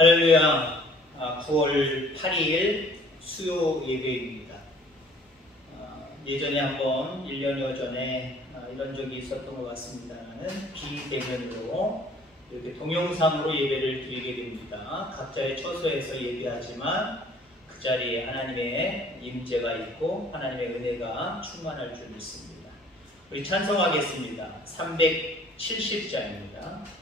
할렐루야. 9월 8일 수요 예배입니다. 예전에 한번 1년여 전에 이런 적이 있었던 것 같습니다는 비대면으로 이렇게 동영상으로 예배를 드리게 됩니다. 각자의 처소에서 예배하지만 그 자리에 하나님의 임재가 있고 하나님의 은혜가 충만할 줄 믿습니다. 우리 찬송하겠습니다. 370장입니다.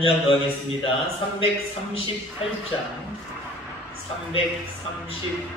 한 장 더 하겠습니다. 338장 338장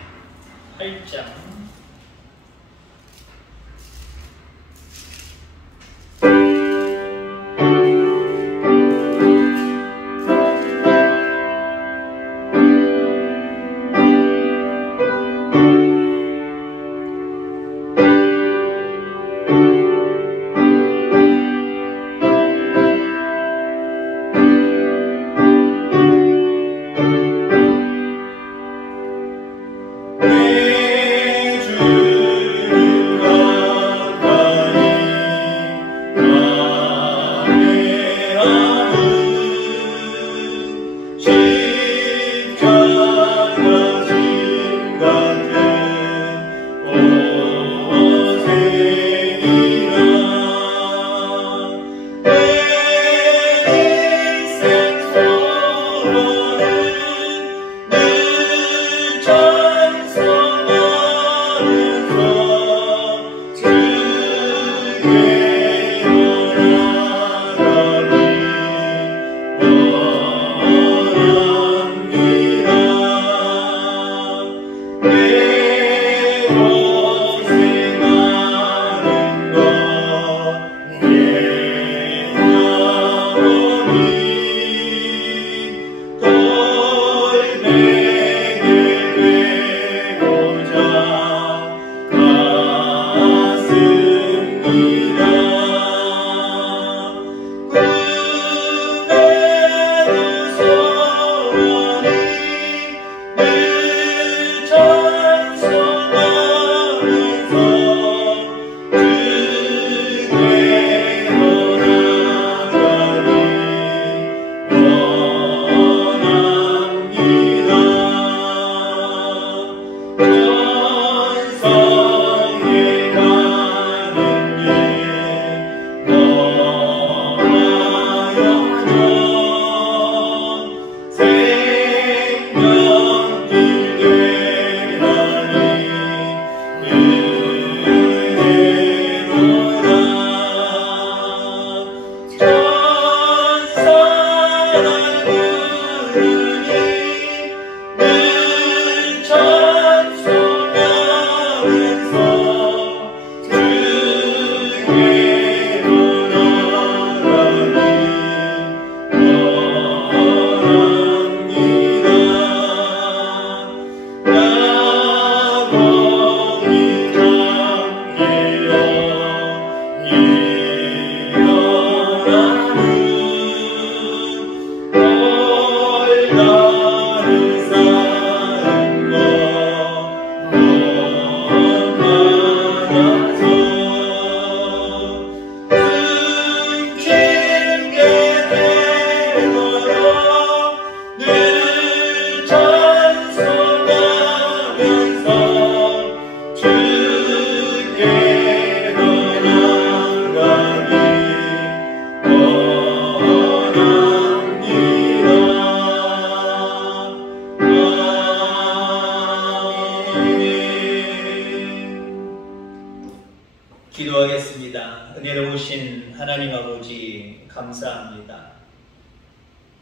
감사합니다.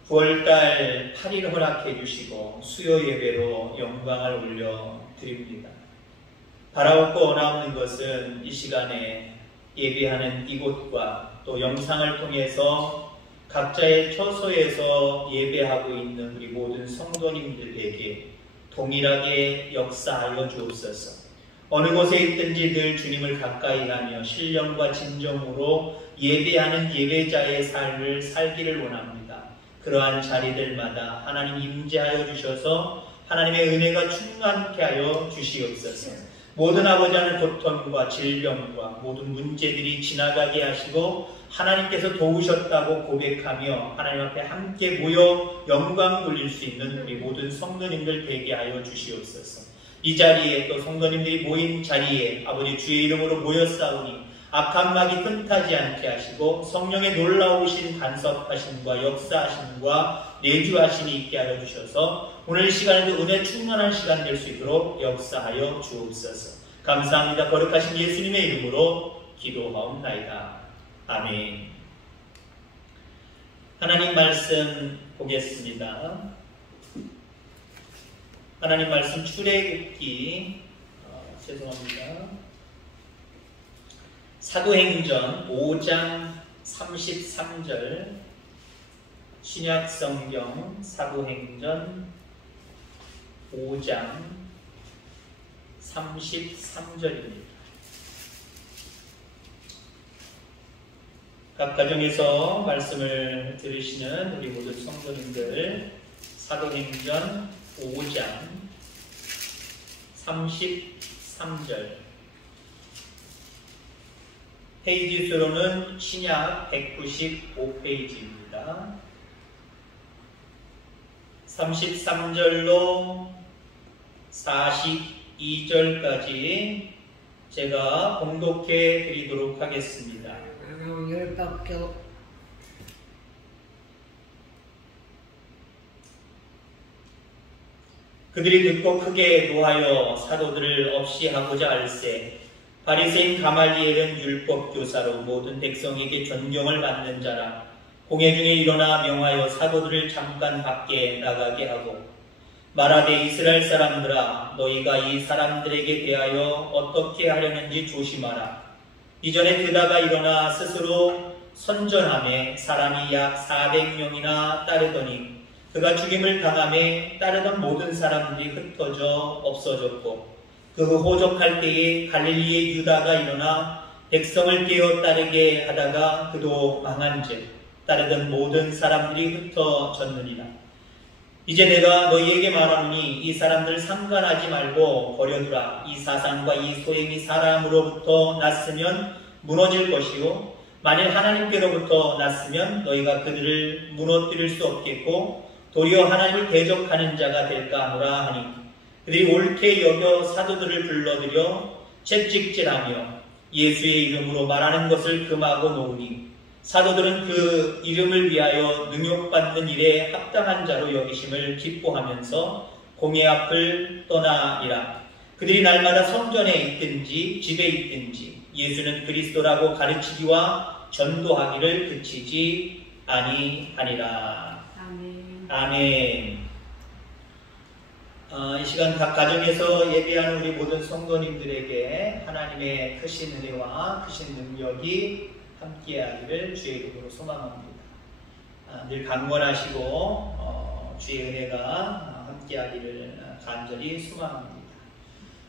9월달 8일 허락해 주시고 수요 예배로 영광을 올려드립니다. 바라옵고 원하는 것은 이 시간에 예배하는 이곳과 또 영상을 통해서 각자의 처소에서 예배하고 있는 우리 모든 성도님들에게 동일하게 역사하여 주옵소서. 어느 곳에 있든지 늘 주님을 가까이 하며 신령과 진정으로 예배하는 예배자의 삶을 살기를 원합니다. 그러한 자리들마다 하나님 임재하여 주셔서 하나님의 은혜가 충만케 하여 주시옵소서. 모든 아버지 하나님 고통과 질병과 모든 문제들이 지나가게 하시고 하나님께서 도우셨다고 고백하며 하나님 앞에 함께 모여 영광 돌릴 수 있는 우리 모든 성도님들 되게 하여 주시옵소서. 이 자리에 또 성도님들이 모인 자리에 아버지 주의 이름으로 모였사오니 악한 막이 끈타지 않게 하시고 성령의 놀라우신 간섭하심과 역사하심과 내주하심이 있게 하여 주셔서 오늘 시간에도 은혜 충만한 시간 될 수 있도록 역사하여 주옵소서. 감사합니다. 거룩하신 예수님의 이름으로 기도하옵나이다. 아멘. 하나님 말씀 보겠습니다. 하나님 말씀 출애굽기 사도행전 5장 33절 신약성경 사도행전 5장 33절입니다. 각 가정에서 말씀을 들으시는 우리 모든 성도님들 사도행전 5장 33절 페이지 수로는 신약 195페이지입니다. 33절로 42절까지 제가 봉독해 드리도록 하겠습니다. 그들이 듣고 크게 노하여 사도들을 없이 하고자 할세 바리새인 가말리엘은 율법 교사로 모든 백성에게 존경을 받는 자라. 공회 중에 일어나 명하여 사도들을 잠깐 밖에 나가게 하고 말하되 이스라엘 사람들아 너희가 이 사람들에게 대하여 어떻게 하려는지 조심하라. 이전에 그다가 일어나 스스로 선전하며 사람이 약 400명이나 따르더니 그가 죽임을 당하며 따르던 모든 사람들이 흩어져 없어졌고 그 호적할 때에 갈릴리의 유다가 일어나 백성을 깨어 따르게 하다가 그도 망한즉 따르던 모든 사람들이 흩어졌느니라. 이제 내가 너희에게 말하노니 이 사람들 상관하지 말고 버려두라. 이 사상과 이 소행이 사람으로부터 났으면 무너질 것이요 만일 하나님께로부터 났으면 너희가 그들을 무너뜨릴 수 없겠고 도리어 하나님을 대적하는 자가 될까 하노라 하니 그들이 옳게 여겨 사도들을 불러들여 채찍질하며 예수의 이름으로 말하는 것을 금하고 놓으니 사도들은 그 이름을 위하여 능욕받는 일에 합당한 자로 여기심을 기뻐하면서 공회 앞을 떠나니라. 그들이 날마다 성전에 있든지 집에 있든지 예수는 그리스도라고 가르치기와 전도하기를 그치지 아니하니라. 아멘. 아멘. 이 시간 각 가정에서 예배하는 우리 모든 성도님들에게 하나님의 크신 은혜와 크신 능력이 함께하기를 주의 이름으로 소망합니다. 늘 강건하시고 주의 은혜가 함께하기를 간절히 소망합니다.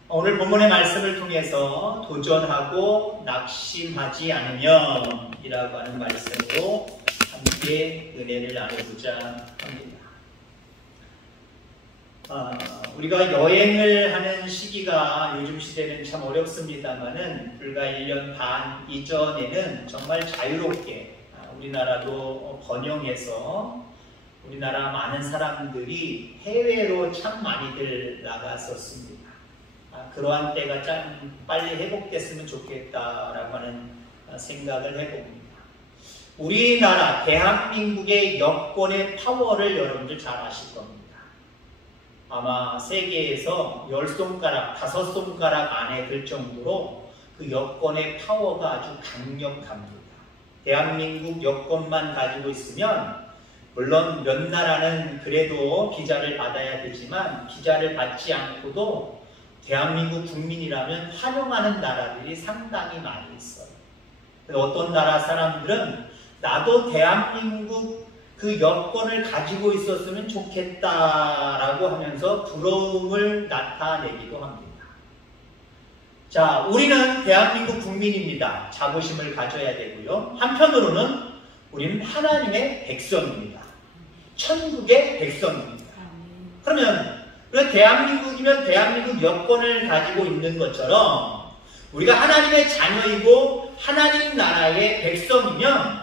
오늘 본문의 말씀을 통해서 도전하고 낙심하지 않으면 이라고 하는 말씀으로 함께 은혜를 나누고자 합니다. 우리가 여행을 하는 시기가 요즘 시대는 참 어렵습니다만은 불과 1년 반 이전에는 정말 자유롭게 우리나라도 번영해서 우리나라 많은 사람들이 해외로 참 많이들 나갔었습니다. 그러한 때가 참 빨리 회복됐으면 좋겠다라고 하는 생각을 해봅니다. 우리나라 대한민국의 여권의 파워를 여러분들 잘 아실 겁니다. 아마 세계에서 10손가락, 5손가락 안에 들 정도로 그 여권의 파워가 아주 강력합니다. 대한민국 여권만 가지고 있으면 물론 몇 나라는 그래도 비자를 받아야 되지만 비자를 받지 않고도 대한민국 국민이라면 환영하는 나라들이 상당히 많이 있어요. 어떤 나라 사람들은 나도 대한민국 그 여권을 가지고 있었으면 좋겠다라고 하면서 부러움을 나타내기도 합니다. 자, 우리는 대한민국 국민입니다. 자부심을 가져야 되고요. 한편으로는 우리는 하나님의 백성입니다. 천국의 백성입니다. 그러면 왜 대한민국이면 대한민국 여권을 가지고 있는 것처럼 우리가 하나님의 자녀이고 하나님 나라의 백성이면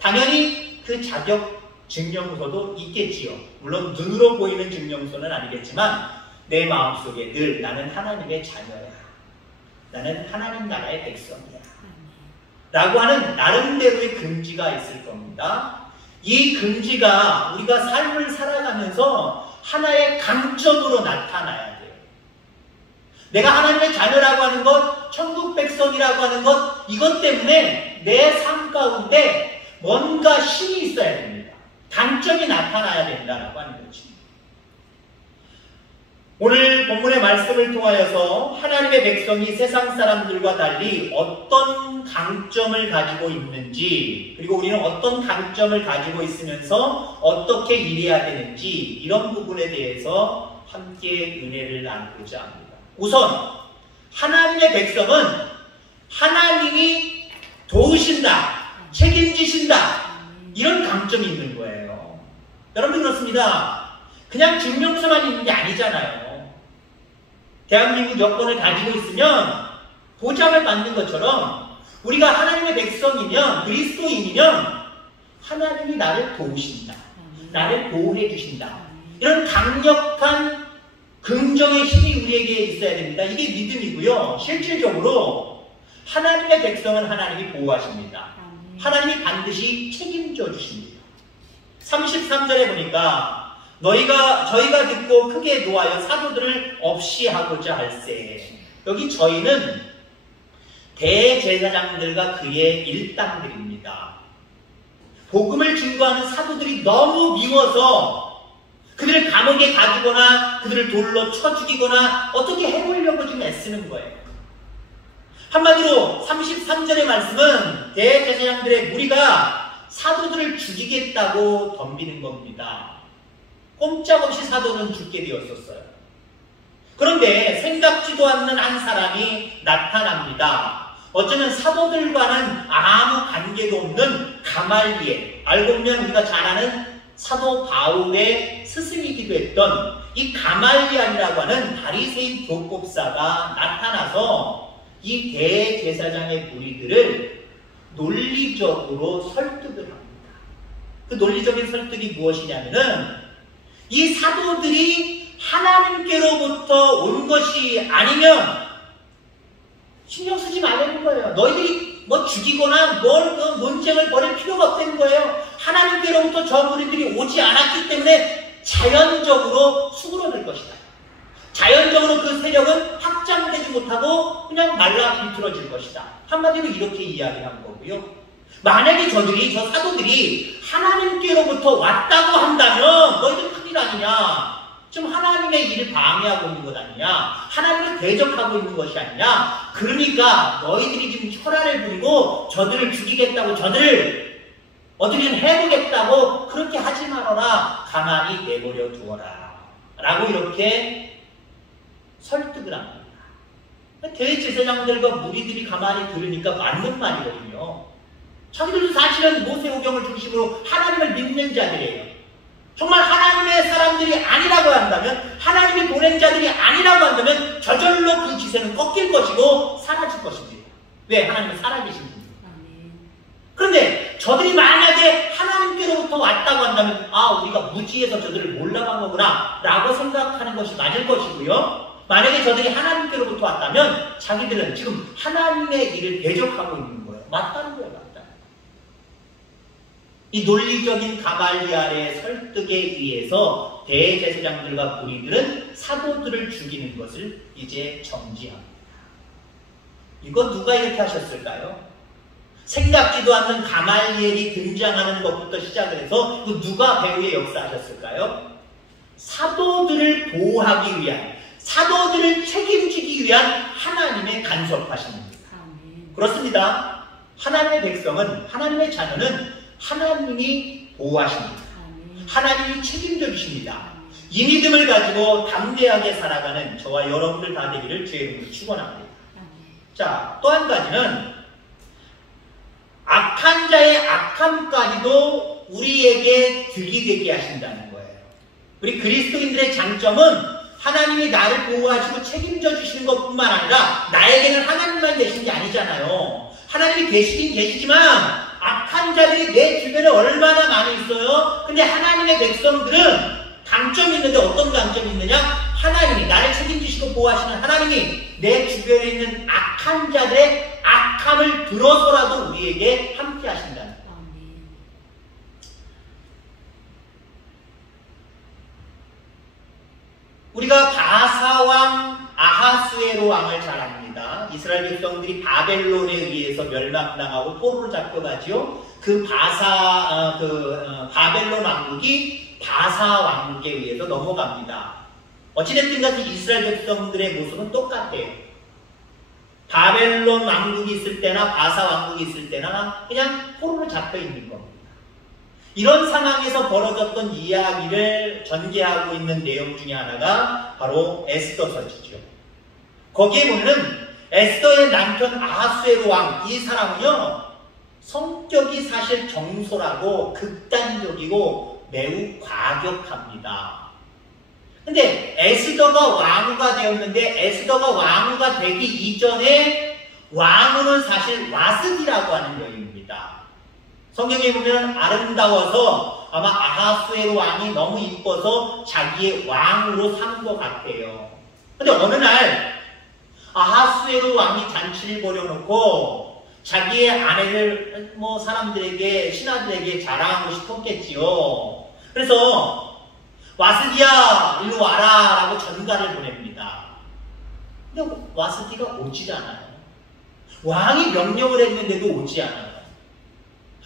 당연히 그 자격 증명서도 있겠지요. 물론 눈으로 보이는 증명서는 아니겠지만 내 마음속에 늘 나는 하나님의 자녀야. 나는 하나님 나라의 백성이야. 라고 하는 나름대로의 긍지가 있을 겁니다. 이 긍지가 우리가 삶을 살아가면서 하나의 강점으로 나타나야 돼요. 내가 하나님의 자녀라고 하는 것, 천국 백성이라고 하는 것, 이것 때문에 내 삶 가운데 뭔가 힘이 있어야 됩니다. 강점이 나타나야 된다라고 하는 거죠. 오늘 본문의 말씀을 통하여서 하나님의 백성이 세상 사람들과 달리 어떤 강점을 가지고 있는지, 그리고 우리는 어떤 강점을 가지고 있으면서 어떻게 일해야 되는지, 이런 부분에 대해서 함께 은혜를 나누고자 합니다. 우선 하나님의 백성은 하나님이 도우신다, 책임지신다, 이런 강점이 있는 거예요. 여러분 그렇습니다. 그냥 증명서만 있는 게 아니잖아요. 대한민국 여권을 가지고 있으면 보장을 받는 것처럼 우리가 하나님의 백성이면, 그리스도인이면 하나님이 나를 도우신다, 나를 보호해 주신다, 이런 강력한 긍정의 힘이 우리에게 있어야 됩니다. 이게 믿음이고요. 실질적으로 하나님의 백성은 하나님이 보호하십니다. 하나님이 반드시 책임져 주십니다. 33절에 보니까 저희가 듣고 크게 노하여 사도들을 없이 하고자 할세. 여기 저희는 대제사장들과 그의 일당들입니다. 복음을 증거하는 사도들이 너무 미워서 그들을 감옥에 가두거나 그들을 돌로 쳐 죽이거나 어떻게 해보려고 지금 애쓰는 거예요. 한마디로 33절의 말씀은 대제사장들의 무리가 사도들을 죽이겠다고 덤비는 겁니다. 꼼짝없이 사도는 죽게 되었었어요. 그런데 생각지도 않는 한 사람이 나타납니다. 어쩌면 사도들과는 아무 관계도 없는 가말리엘, 알고 보면 우리가 잘 아는 사도 바울의 스승이기도 했던 이 가말리엘이라고 하는 바리새인 교법사가 나타나서 이 대제사장의 무리들을 논리적으로 설득을 합니다. 그 논리적인 설득이 무엇이냐면은 이 사도들이 하나님께로부터 온 것이 아니면 신경 쓰지 말라는 거예요. 너희들이 뭐 죽이거나 그 논쟁을 벌일 필요가 없다는 거예요. 하나님께로부터 저 무리들이 오지 않았기 때문에 자연적으로 수그러들 것이다. 자연적으로 그 세력은 확장되지 못하고 그냥 말라 비틀어질 것이다. 한마디로 이렇게 이야기한 거고요. 만약에 저 사도들이 하나님께로부터 왔다고 한다면 너희들 큰일 아니냐? 지금 하나님의 일을 방해하고 있는 것 아니냐? 하나님을 대적하고 있는 것이 아니냐? 그러니까 너희들이 지금 혈안을 부리고 저들을 죽이겠다고, 저들을 어떻게든 해보겠다고 그렇게 하지 말아라. 가만히 내버려 두어라. 라고 이렇게 설득을 합니다. 대제사장들과 무리들이 가만히 들으니까 맞는 말이거든요. 자기들도 사실은 모세오경을 중심으로 하나님을 믿는 자들이에요. 정말 하나님의 사람들이 아니라고 한다면, 하나님이 보낸 자들이 아니라고 한다면 저절로 그 기세는 꺾일 것이고 사라질 것입니다. 왜? 하나님은 살아계신 분입니다. 그런데 저들이 만약에 하나님께로부터 왔다고 한다면 우리가 무지해서 저들을 몰라간 거구나 라고 생각하는 것이 맞을 것이고요. 만약에 저들이 하나님께로부터 왔다면 자기들은 지금 하나님의 일을 대적하고 있는 거예요. 맞다는 거예요. 맞다. 이 논리적인 가말리엘의 설득에 의해서 대제사장들과 무리들은 사도들을 죽이는 것을 이제 정지합니다. 이거 누가 이렇게 하셨을까요? 생각지도 않는 가말리엘이 등장하는 것부터 시작을 해서 누가 배후에 역사하셨을까요? 사도들을 보호하기 위한, 사도들을 책임지기 위한 하나님의 간섭하십니다. 그렇습니다. 하나님의 백성은, 하나님의 자녀는 하나님이 보호하십니다. 하나님이 책임져 주십니다. 이 믿음을 가지고 담대하게 살아가는 저와 여러분들 다 되기를 주의 이름으로 축원합니다. 자, 또 한 가지는 악한 자의 악함까지도 우리에게 득이 되게 하신다는 거예요. 우리 그리스도인들의 장점은 하나님이 나를 보호하시고 책임져 주시는 것뿐만 아니라 나에게는 하나님만 계신 게 아니잖아요. 하나님이 계시긴 계시지만 악한 자들이 내 주변에 얼마나 많이 있어요. 근데 하나님의 백성들은 강점이 있는데 어떤 강점이 있느냐? 하나님이 나를 책임지시고 보호하시는 하나님이 내 주변에 있는 악한 자들의 악함을 들어서라도 우리에게 함께 하신다는 거예요. 우리가 바사왕 아하수에로 왕을 잘 압니다. 이스라엘 백성들이 바벨론에 의해서 멸망당하고 포로로 잡혀가지요. 그 바벨론 왕국이 바사 왕국에 의해서 넘어갑니다. 어찌됐든 간에 이스라엘 백성들의 모습은 똑같아요. 바벨론 왕국이 있을 때나 바사 왕국이 있을 때나 그냥 포로로 잡혀 있는 겁니다. 이런 상황에서 벌어졌던 이야기를 전개하고 있는 내용 중에 하나가 바로 에스더서지죠. 거기에 보면 에스더의 남편 아하수에로 왕, 이 사람은요 성격이 사실 정솔하고 극단적이고 매우 과격합니다. 근데 에스더가 왕후가 되었는데 에스더가 왕후가 되기 이전에 왕후는 사실 와스디라고 하는 여인입니다. 성경에 보면 아름다워서 아마 아하수에로 왕이 너무 이뻐서 자기의 왕으로 삼은 것 같아요. 근데 어느 날 아하수에로 왕이 잔치를 벌여놓고 자기의 아내를 사람들에게 신하들에게 자랑하고 싶었겠지요. 그래서 와스디야 일로 와라 라고 전가를 보냅니다. 근데 와스디가 오질 않아요. 왕이 명령을 했는데도 오지 않아요.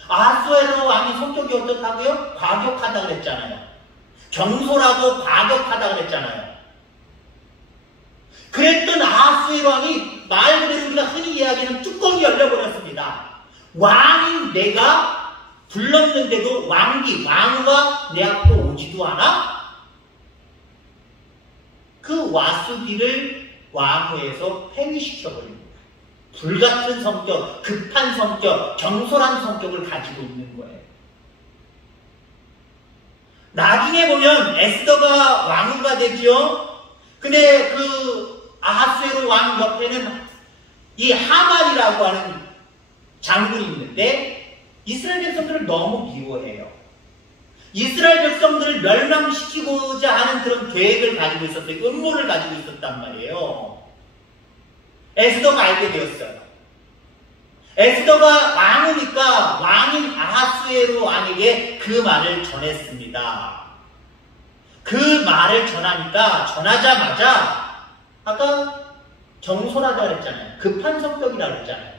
아하수에로 왕이 성격이 어떻다고요? 과격하다 그랬잖아요. 경솔하고 과격하다 그랬잖아요. 그랬던 아하수에로 왕이 말 그대로 우리가 흔히 이야기하는 뚜껑이 열려버렸습니다. 왕인 내가 불렀는데도 왕후가 내 앞으로 오지도 않아? 그 와수디를 왕후에서 폐위시켜버립니다. 불같은 성격, 급한 성격, 경솔한 성격을 가지고 있는 거예요. 나중에 보면 에스더가 왕후가 되죠. 근데 그 아하수에로 왕 옆에는 이 하만이라고 하는 장군이 있는데 이스라엘 백성들을 너무 미워해요. 이스라엘 백성들을 멸망시키고자 하는 그런 계획을 가지고 있었어요. 음모를 가지고 있었단 말이에요. 에스더가 알게 되었어요. 에스더가 왕이니까 왕인 아하수에로 왕에게 그 말을 전했습니다. 그 말을 전하자마자 아까 정솔하다 그랬잖아요. 급한 성격이라 그랬잖아요.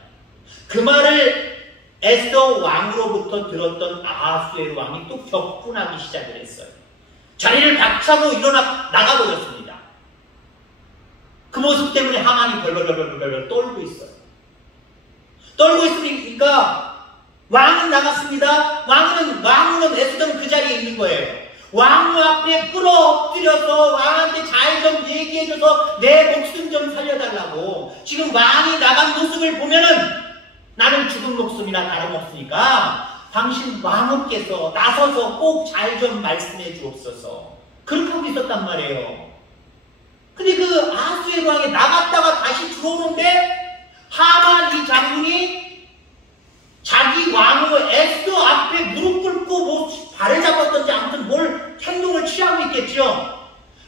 그 말을 에스더 왕으로부터 들었던 아하수에로 왕이 또 격분하기 시작을 했어요. 자리를 박차고 일어나 나가버렸습니다. 그 모습 때문에 하만이 벌벌벌벌 떨고 있어요. 떨고 있으니까 왕은 나갔습니다. 왕후는 에스더는 그 자리에 있는 거예요. 왕후 앞에 끌어엎드려서 왕한테 잘 좀 얘기해줘서 내 목숨 좀 살려달라고. 지금 왕이 나간 모습을 보면은 나는 죽은 목숨이나 다름없으니까 당신 왕후께서 나서서 꼭 잘 좀 말씀해 주옵소서. 그렇게 하고 있었단 말이에요. 근데 그 아하수에로 왕이 나갔다가 다시 들어오는데 하만 이 장군이 자기 왕후 에스더 앞에 무릎 꿇고 발을 잡았던지 아무튼 뭘 행동을 취하고 있겠죠.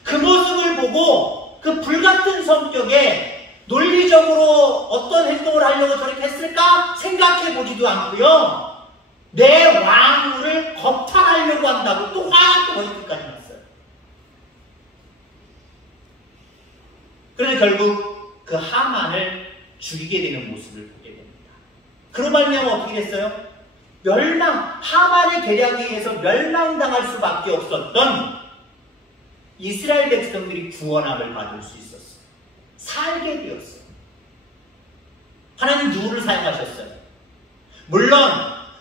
그 모습을 보고 그 불같은 성격에 논리적으로 어떤 행동을 하려고 저렇게 했을까 생각해보지도 않고요. 내 왕후를 겁탈하려고 한다고 또 화가 머리끝까지 났어요. 그래서 결국 그 하만을 죽이게 되는 모습을 보게 됩니다. 그로 말미암아 어떻게 됐어요? 하만의 계략에 의해서 멸망당할 수밖에 없었던 이스라엘 백성들이 구원함을 받을 수 있었어요. 살게 되었어요. 하나님 누구를 사용하셨어요? 물론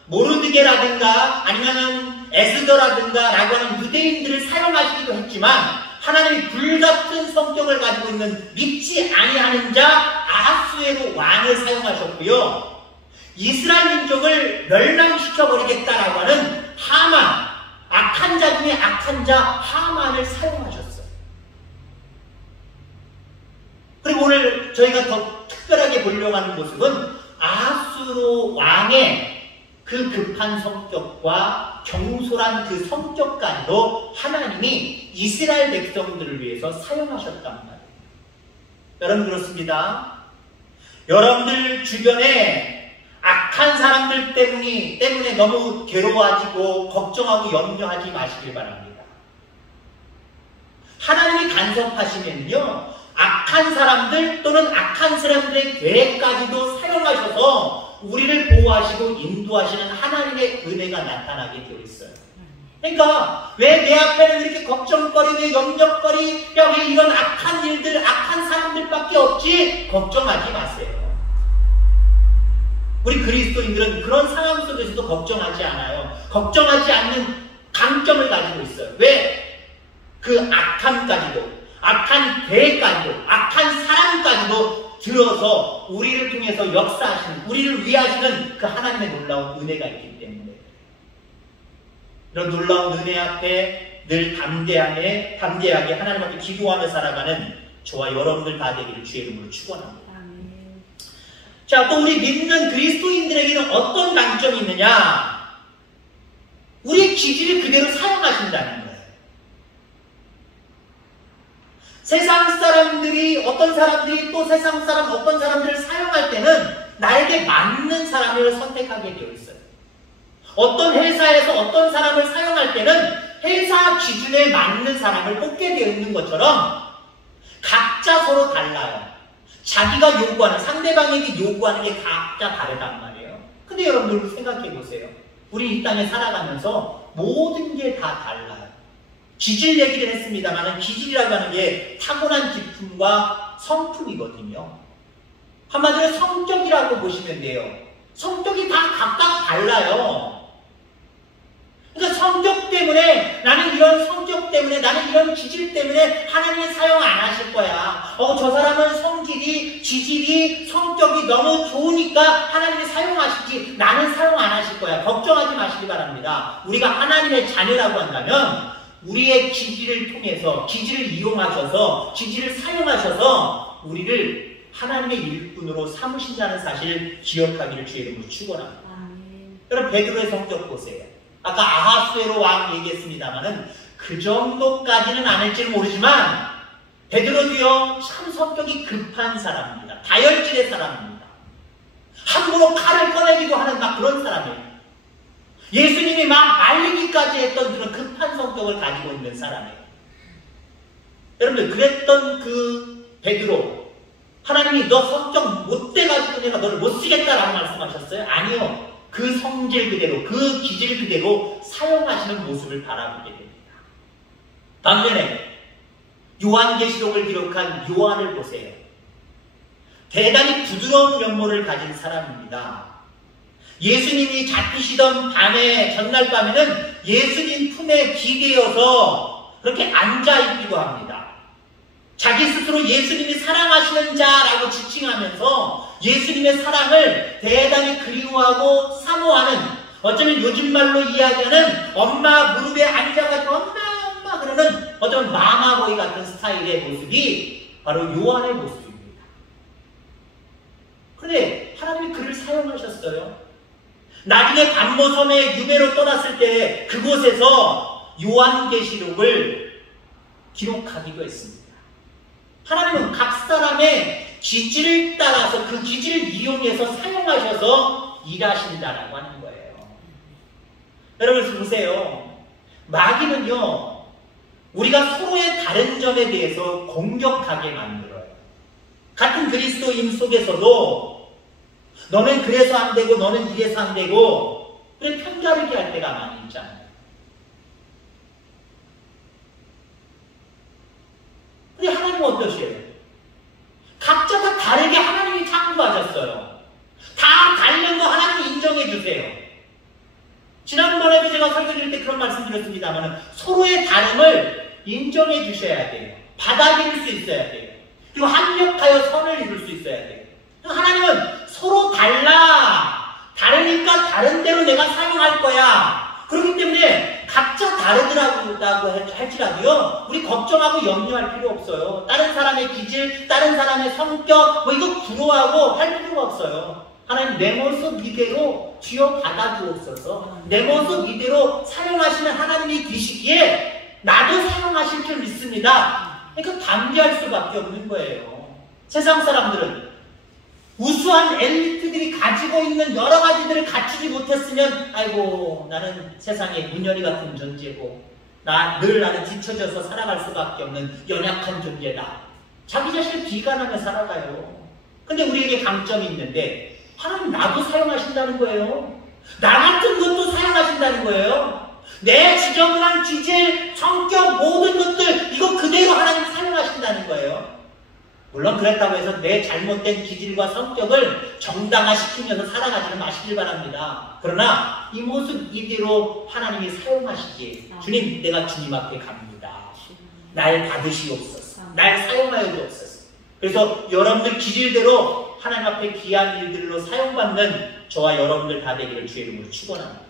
모르드게라든가 아니면 에스더라든가 라고 하는 유대인들을 사용하시기도 했지만 하나님이 불같은 성격을 가지고 있는 믿지 아니하는 자 아하수에로 왕을 사용하셨고요. 이스라엘 민족을 멸망시켜버리겠다라고 하는 하만, 악한 자 중에 악한 자 하만을 사용하셨어요. 그리고 오늘 저희가 더 특별하게 보려고 하는 모습은 아하수로 왕의 그 급한 성격과 경솔한 그 성격까지도 하나님이 이스라엘 백성들을 위해서 사용하셨단 말이에요. 여러분 그렇습니다. 여러분들 주변에 악한 사람들 때문에 너무 괴로워하시고 걱정하고 염려하지 마시길 바랍니다. 하나님이 간섭하시면요, 악한 사람들 또는 악한 사람들의 계획까지도 사용하셔서 우리를 보호하시고 인도하시는 하나님의 은혜가 나타나게 되어 있어요. 그러니까 왜 내 앞에는 이렇게 걱정거리, 왜 염려거리, 왜 이런 악한 일들, 악한 사람들밖에 없지? 걱정하지 마세요. 우리 그리스도인들은 그런 상황 속에서도 걱정하지 않아요. 걱정하지 않는 강점을 가지고 있어요. 왜? 그 악함까지도, 악한 계획까지도, 악한 사람까지도 들어서 우리를 통해서 역사하시는, 우리를 위하시는 그 하나님의 놀라운 은혜가 있기 때문에 이런 놀라운 은혜 앞에 늘 담대하게 하나님 앞에 기도하며 살아가는 저와 여러분들 다 되기를 주의 이름으로 축원합니다. 자, 또 우리 믿는 그리스도인들에게는 어떤 강점이 있느냐? 우리의 기질을 그대로 사용하신다는 거예요. 세상 사람들이, 어떤 사람들이 또 세상 사람, 어떤 사람들을 사용할 때는 나에게 맞는 사람을 선택하게 되어 있어요. 어떤 회사에서 어떤 사람을 사용할 때는 회사 기준에 맞는 사람을 뽑게 되어 있는 것처럼 각자 서로 달라요. 자기가 요구하는, 상대방에게 요구하는 게 각자 다르단 말이에요. 근데 여러분들 생각해 보세요. 우리 이 땅에 살아가면서 모든 게 다 달라요. 기질 얘기를 했습니다만 기질이라고 하는 게 타고난 기품과 성품이거든요. 한마디로 성격이라고 보시면 돼요. 성격이 다 각각 달라요. 그러니까 성격 때문에, 나는 이런 성격 때문에, 나는 이런 기질 때문에 하나님이 사용 안 하실 거야. 저 사람은 성질이, 지질이, 성격이 너무 좋으니까 하나님이 사용하시지, 나는 사용 안 하실 거야. 걱정하지 마시기 바랍니다. 우리가 하나님의 자녀라고 한다면 우리의 기질을 통해서, 기질을 이용하셔서, 기질을 사용하셔서 우리를 하나님의 일꾼으로 삼으신다는 사실을 기억하기를 주의 이름으로 축원합니다. 여러분 베드로의 성격 보세요. 아까 아하수에로 왕 얘기했습니다만은 그 정도까지는 아닐지 모르지만 베드로도요 참 성격이 급한 사람입니다. 다혈질의 사람입니다. 함부로 칼을 꺼내기도 하는 막 그런 사람이에요. 예수님이 막 말리기까지 했던 그런 급한 성격을 가지고 있는 사람이에요. 여러분들 그랬던 그 베드로, 하나님이 너 성격 못돼가지고 내가 너를 못 쓰겠다라고 말씀하셨어요? 아니요. 그 성질 그대로, 그 기질 그대로 사용하시는 모습을 바라보게 됩니다. 반면에 요한계시록을 기록한 요한을 보세요. 대단히 부드러운 면모를 가진 사람입니다. 예수님이 잡히시던 밤에, 전날 밤에는 예수님 품에 기대어서 그렇게 앉아있기도 합니다. 자기 스스로 예수님이 사랑하시는 자라고 지칭하면서 예수님의 사랑을 대단히 그리워하고 사모하는, 어쩌면 요즘 말로 이야기하는 엄마 무릎에 앉아가지고 엄마 그러는 어쩌면 마마보이 같은 스타일의 모습이 바로 요한의 모습입니다. 그런데 하나님이 그를 사용하셨어요. 나중에 반모섬에 유배로 떠났을 때 그곳에서 요한계시록을 기록하기도 했습니다. 하나님은 각 사람의 기질을 따라서 그 기질을 이용해서 사용하셔서 일하신다라고 하는 거예요. 여러분 보세요. 마귀는요, 우리가 서로의 다른 점에 대해서 공격하게 만들어요. 같은 그리스도인 속에서도 너는 그래서 안 되고 너는 이래서 안 되고 그래 편가르기 할 때가 많이 있잖아요. 근데 하나님은 어떠세요? 각자 다 다르게 하나님이 창조하셨어요. 다 다른 거 하나님이 인정해 주세요. 지난번에도 제가 설교 드릴 때 그런 말씀 드렸습니다만 서로의 다름을 인정해 주셔야 돼요. 받아들일 수 있어야 돼요. 그리고 합력하여 선을 이룰 수 있어야 돼요. 하나님은 서로 달라. 다르니까 다른 대로 내가 사용할 거야. 그렇기 때문에 각자 다르더라고 할지라도요, 우리 걱정하고 염려할 필요 없어요. 다른 사람의 기질, 다른 사람의 성격, 뭐 이거 부러워하고 할 필요가 없어요. 하나님 내 모습 이대로 쥐어 받아주옵소서. 내 모습 이대로 사용하시는 하나님이 계시기에 나도 사용하실 줄 믿습니다. 그러니까 담대할 수밖에 없는 거예요. 세상 사람들은 우수한 엘리트들이 가지고 있는 여러 가지들을 갖추지 못했으면 아이고 나는 세상에 문열이 같은 존재고 나는 뒤처져서 살아갈 수밖에 없는 연약한 존재다. 자기 자신을 비관하며 살아가요. 근데 우리에게 강점이 있는데 하나님 나도 사용하신다는 거예요. 나 같은 것도 사용하신다는 거예요. 내 지저분한 기질, 성격, 모든 것들 이거 그대로 하나님 사용하신다는 거예요. 물론 그랬다고 해서 내 잘못된 기질과 성격을 정당화시키면서 살아가지는 마시길 바랍니다. 그러나 이 모습 이대로 하나님이 사용하시기에 주님 내가 주님 앞에 갑니다. 날 받으시옵소서. 날 사용하여 주옵소서. 그래서 여러분들 기질대로 하나님 앞에 귀한 일들로 사용받는 저와 여러분들 다 되기를 주의 이름으로 축원합니다.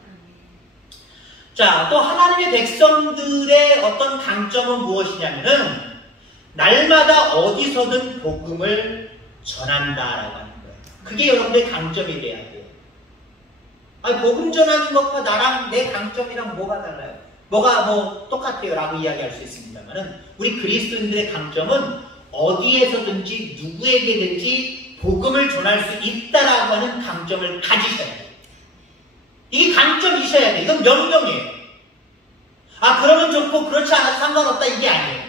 자, 또 하나님의 백성들의 어떤 강점은 무엇이냐면은 날마다 어디서든 복음을 전한다라고 하는 거예요. 그게 여러분들의 강점이 돼야 돼요. 아니, 복음 전하는 것과 나랑 내 강점이랑 뭐가 달라요? 뭐가 뭐 똑같아요? 라고 이야기할 수 있습니다만은 우리 그리스도인들의 강점은 어디에서든지 누구에게든지 복음을 전할 수 있다라고 하는 강점을 가지셔야 돼요. 이게 강점이셔야 돼요. 이건 명령이에요. 아, 그러면 좋고 그렇지 않아도 상관없다 이게 아니에요.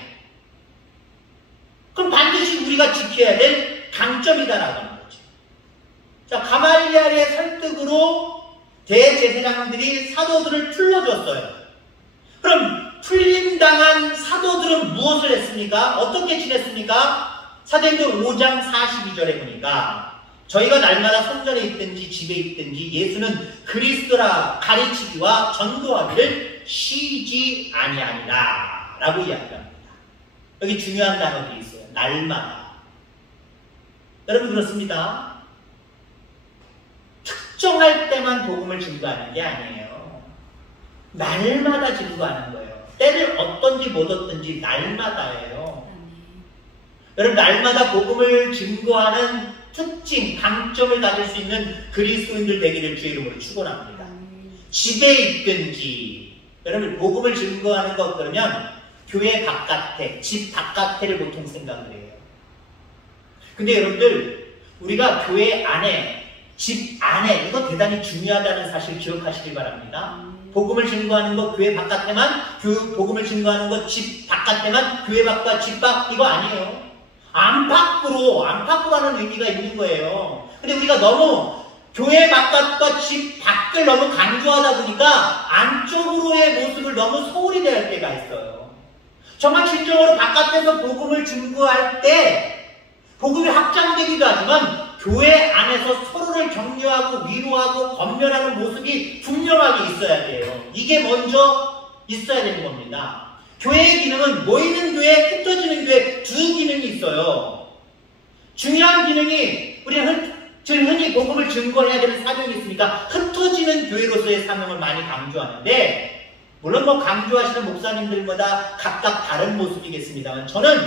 그럼 반드시 우리가 지켜야 될 강점이다라고 하는 거죠. 자, 가말리엘의 설득으로 대제사장들이 사도들을 풀러줬어요. 그럼 풀림당한 사도들은 무엇을 했습니까? 어떻게 지냈습니까? 사도행전 5장 42절에 보니까 저희가 날마다 성전에 있든지 집에 있든지 예수는 그리스도라 가르치기와 전도하기를 쉬지 아니하니라 라고 이야기합니다. 여기 중요한 단어들이 있어요. 날마다. 여러분 그렇습니다. 특정할 때만 복음을 증거하는 게 아니에요. 날마다 증거하는 거예요. 때를 얻든지 못 얻든지 날마다예요. 여러분 날마다 복음을 증거하는 특징, 강점을 가질 수 있는 그리스도인들 되기를 주의 이름으로 축원합니다. 집에 있든지 여러분 복음을 증거하는 것 그러면 교회 바깥에, 집 바깥에를 보통 생각을 해요. 근데 여러분들 우리가 교회 안에, 집 안에 이거 대단히 중요하다는 사실 기억하시길 바랍니다. 복음을 증거하는 것 교회 바깥에만, 복음을 증거하는 것 집 바깥에만, 교회 밖과 집 밖 이거 아니에요. 안팎으로 하는 의미가 있는 거예요. 근데 우리가 너무 교회 바깥과 집 밖을 너무 강조하다 보니까 안쪽으로의 모습을 너무 소홀히 대할 때가 있어요. 정말 진정으로 바깥에서 복음을 증거할 때 복음이 확장되기도 하지만 교회 안에서 서로를 격려하고 위로하고 권면하는 모습이 분명하게 있어야 돼요. 이게 먼저 있어야 되는 겁니다. 교회의 기능은 모이는 교회, 흩어지는 교회 두 기능이 있어요. 중요한 기능이 우리는 흔히 복음을 증거해야 되는 사명이 있으니까 흩어지는 교회로서의 사명을 많이 강조하는데 물론 뭐 강조하시는 목사님들마다 각각 다른 모습이겠습니다만 저는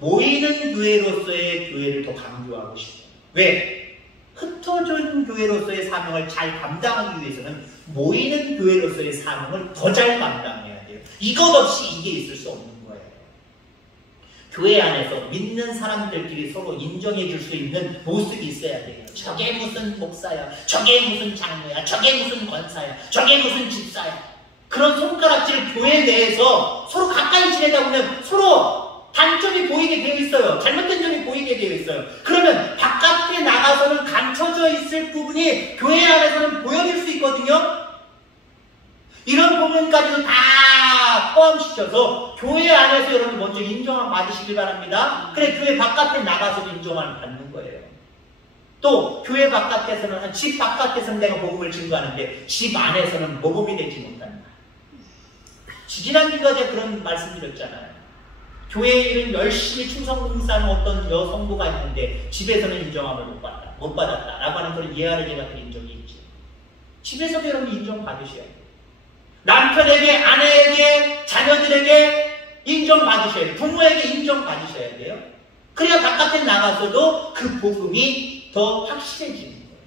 모이는 교회로서의 교회를 더 강조하고 싶어요. 왜? 흩어진 교회로서의 사명을 잘 감당하기 위해서는 모이는 교회로서의 사명을 더 잘 감당해야 돼요. 이것 없이 이게 있을 수 없는 거예요. 교회 안에서 믿는 사람들끼리 서로 인정해 줄 수 있는 모습이 있어야 돼요. 저게 무슨 목사야, 저게 무슨 장로야, 저게 무슨 권사야, 저게 무슨 집사야. 그런 손가락질 교회 내에서 서로 가까이 지내다 보면 서로 단점이 보이게 되어 있어요. 잘못된 점이 보이게 되어 있어요. 그러면 바깥에 나가서는 감춰져 있을 부분이 교회 안에서는 보여질 수 있거든요. 이런 부분까지도 다 포함시켜서 교회 안에서 여러분 먼저 인정함 받으시길 바랍니다. 그래, 교회 바깥에 나가서도 인정함을 받는 거예요. 또 교회 바깥에서는, 집 바깥에서는 내가 복음을 증거하는데 집 안에서는 모범이 되지 못한다. 지지난주가 제가 그런 말씀드렸잖아요. 교회에는 열심히 충성봉사하는 어떤 여성부가 있는데 집에서는 인정함을 못 받았다라고 하는 그런 예화를 제가 드린 적이 있죠. 집에서도 여러분 인정받으셔야 돼요. 남편에게, 아내에게, 자녀들에게 인정받으셔야 돼요. 부모에게 인정받으셔야 돼요. 그래야 바깥에 나가서도 그 복음이 더 확실해지는 거예요.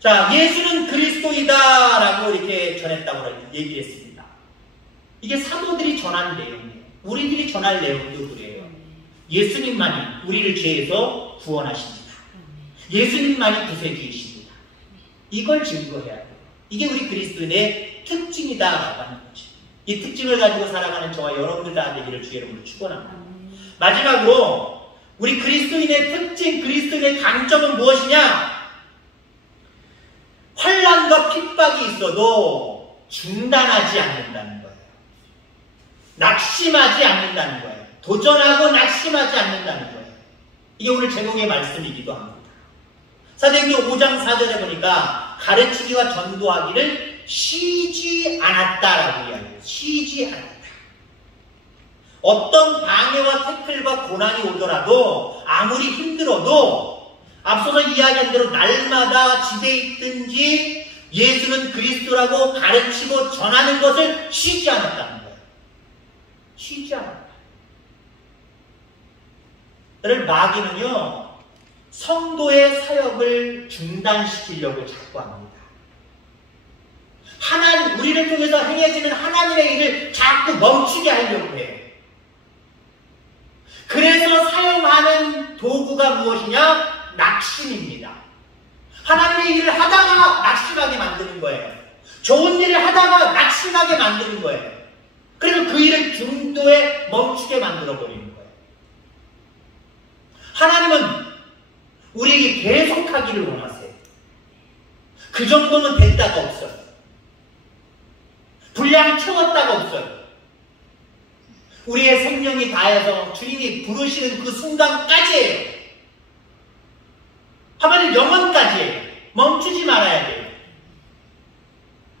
자, 예수는 그리스도이다라고 이렇게 전했다고 얘기를 했습니다. 이게 사도들이 전한 내용이에요. 우리들이 전할 내용도 그래요. 예수님만이 우리를 죄에서 구원하십니다. 예수님만이 구세주이십니다. 이걸 증거해야 돼요. 이게 우리 그리스도인의 특징이다라고 하는 거죠. 이 특징을 가지고 살아가는 저와 여러분들 다 되기를 주의 이름으로 축원합니다. 마지막으로 우리 그리스도인의 특징, 그리스도인의 강점은 무엇이냐? 환난과 핍박이 있어도 중단하지 않는다는 거예요. 낙심하지 않는다는 거예요. 도전하고 낙심하지 않는다는 거예요. 이게 오늘 제목의 말씀이기도 합니다. 사도행전 5장 4절에 보니까 가르치기와 전도하기를 쉬지 않았다라고 이야기해요. 쉬지 않았다. 어떤 방해와 태클과 고난이 오더라도 아무리 힘들어도 앞서서 이야기한 대로 날마다 집에 있든지 예수는 그리스도라고 가르치고 전하는 것을 쉬지 않았다는 거예요. 쉬지 않았다. 그를 마귀는요, 성도의 사역을 중단시키려고 자꾸 합니다. 우리를 통해서 행해지는 하나님의 일을 자꾸 멈추게 하려고 해요. 그래서 사용하는 도구가 무엇이냐? 낙심입니다. 하나님의 일을 하다가 낙심하게 만드는 거예요. 좋은 일을 하다가 낙심하게 만드는 거예요. 그래서 그 일을 중도에 멈추게 만들어버리는 거예요. 하나님은 우리에게 계속하기를 원하세요. 그 정도는 됐다가 없어요. 분량 채웠다가 없어요. 우리의 생명이 다해서 주님이 부르시는 그 순간까지예요. 하나님 영원까지예요. 멈추지 말아야 돼요.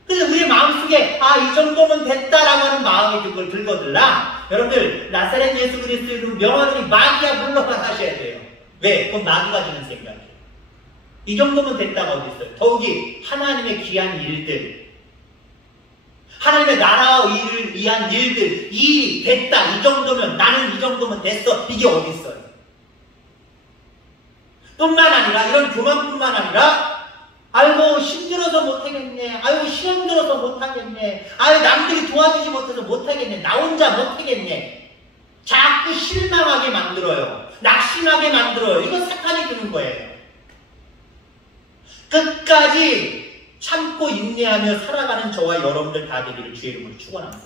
그래서 우리의 마음속에 이 정도면 됐다라고 하는 마음이 그걸 들거들라. 여러분들 나사렛 예수 그리스도를 명하더니 마귀야 물러가 하셔야 돼요. 왜? 그건 마귀가 주는 생각이에요. 이 정도면 됐다가 어디 있어요? 더욱이 하나님의 귀한 일들, 하나님의 나라와 일을 위한 일들, 이 일이 됐다, 이 정도면, 나는 이 정도면 됐어, 이게 어디 있어요? 뿐만 아니라, 이런 교만뿐만 아니라, 아이고 힘들어서 못하겠네, 아이고 시험 들어서 못하겠네, 아이고 남들이 도와주지 못해서 못하겠네, 나 혼자 못하겠네. 자꾸 실망하게 만들어요. 낙심하게 만들어요. 이건 사탄이 주는 거예요. 끝까지 참고 인내하며 살아가는 저와 여러분들 다 되기를 주의 이름으로 축원합니다.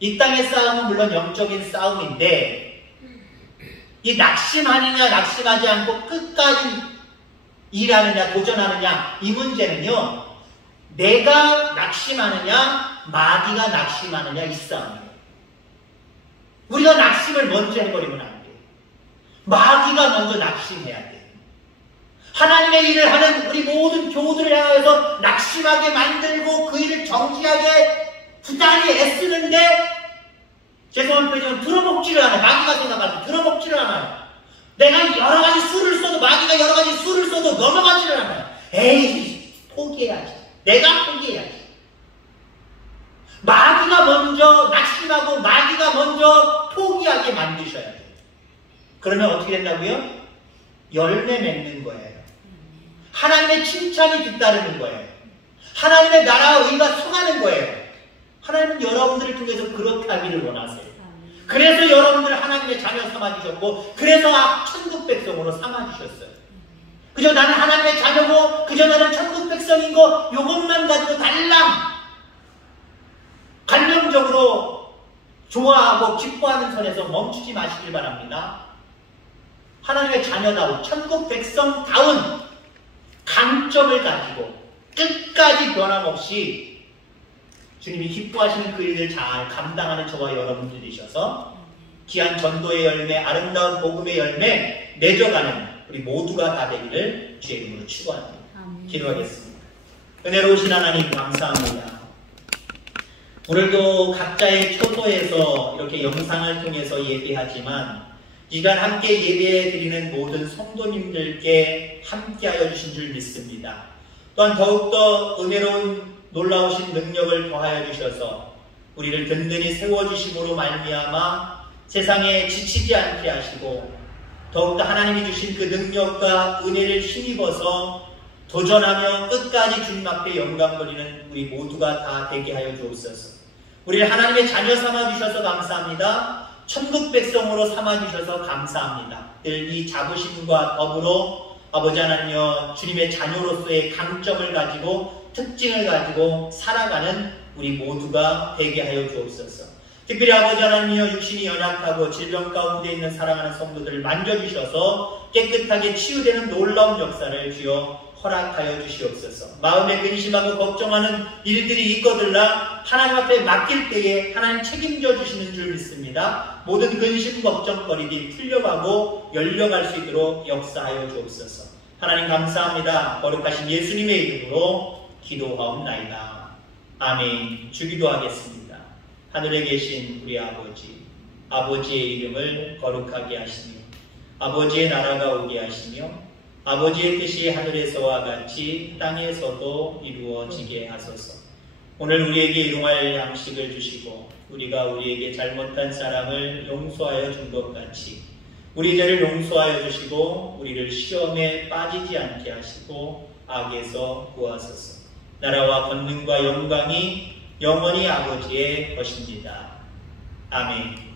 이 땅의 싸움은 물론 영적인 싸움인데 이 낙심하느냐 낙심하지 않고 끝까지 일하느냐 도전하느냐 이 문제는요, 내가 낙심하느냐 마귀가 낙심하느냐 이 싸움이에요. 우리가 낙심을 먼저 해버리면 안 돼요. 마귀가 먼저 낙심해야 돼요. 하나님의 일을 하는 우리 모든 교우들을 향해서 낙심하게 만들고 그 일을 정지하게 부단히 애쓰는데 죄송한 표현은 들어먹지를 않아요. 마귀가 생각할 때 들어먹지를 않아요. 내가 여러 가지 수를 써도 마귀가 여러 가지 수를 써도 넘어가지를 않아요. 에이 포기해야지. 내가 포기해야지. 마귀가 먼저 낙심하고 마귀가 먼저 포기하게 만드셔야 돼요. 그러면 어떻게 된다고요? 열매 맺는 거예요. 하나님의 칭찬이 뒤따르는 거예요. 하나님의 나라와 의가 성하는 거예요. 하나님은 여러분들을 통해서 그렇게 하기를 원하세요. 그래서 여러분들을 하나님의 자녀 삼아주셨고 그래서 천국 백성으로 삼아주셨어요. 그저 나는 하나님의 자녀고 그저 나는 천국 백성인 거 요것만 가지고 달랑 감정적으로 좋아하고 기뻐하는 선에서 멈추지 마시길 바랍니다. 하나님의 자녀다운 천국 백성다운 강점을 가지고 끝까지 변함없이 주님이 기뻐하시는 그 일을 잘 감당하는 저와 여러분들 되셔서 귀한 전도의 열매, 아름다운 복음의 열매 맺어가는 우리 모두가 다 되기를 주의 이름으로 축원합니다. 기도하겠습니다. 은혜로우신 하나님 감사합니다. 오늘도 각자의 처소에서 이렇게 영상을 통해서 예배하지만 이 시간 함께 예배 드리는 모든 성도님들께 함께하여 주신 줄 믿습니다. 또한 더욱더 은혜로운 놀라우신 능력을 더하여 주셔서 우리를 든든히 세워주심으로 말미암아 세상에 지치지 않게 하시고 더욱더 하나님이 주신 그 능력과 은혜를 힘입어서 도전하며 끝까지 주님 앞에 영광 돌리는 우리 모두가 다 되게 하여 주옵소서. 우리를 하나님의 자녀 삼아주셔서 감사합니다. 천국 백성으로 삼아주셔서 감사합니다. 늘 이 자부심과 더불어 아버지 하나님여 주님의 자녀로서의 강점을 가지고 특징을 가지고 살아가는 우리 모두가 되게 하여 주옵소서. 특별히 아버지 하나님여 육신이 연약하고 질병 가운데 있는 사랑하는 성도들을 만져주셔서 깨끗하게 치유되는 놀라운 역사를 주여 허락하여 주시옵소서. 마음에 근심하고 걱정하는 일들이 있거들라 하나님 앞에 맡길 때에 하나님 책임져 주시는 줄 믿습니다. 모든 근심 걱정거리들이 풀려가고 열려갈 수 있도록 역사하여 주옵소서. 하나님 감사합니다. 거룩하신 예수님의 이름으로 기도하옵나이다. 아멘. 주기도하겠습니다. 하늘에 계신 우리 아버지, 아버지의 이름을 거룩하게 하시며 아버지의 나라가 오게 하시며 아버지의 뜻이 하늘에서와 같이 땅에서도 이루어지게 하소서. 오늘 우리에게 일용할 양식을 주시고 우리가 우리에게 잘못한 사람을 용서하여 준 것 같이 우리 죄를 용서하여 주시고 우리를 시험에 빠지지 않게 하시고 악에서 구하소서. 나라와 권능과 영광이 영원히 아버지의 것입니다. 아멘.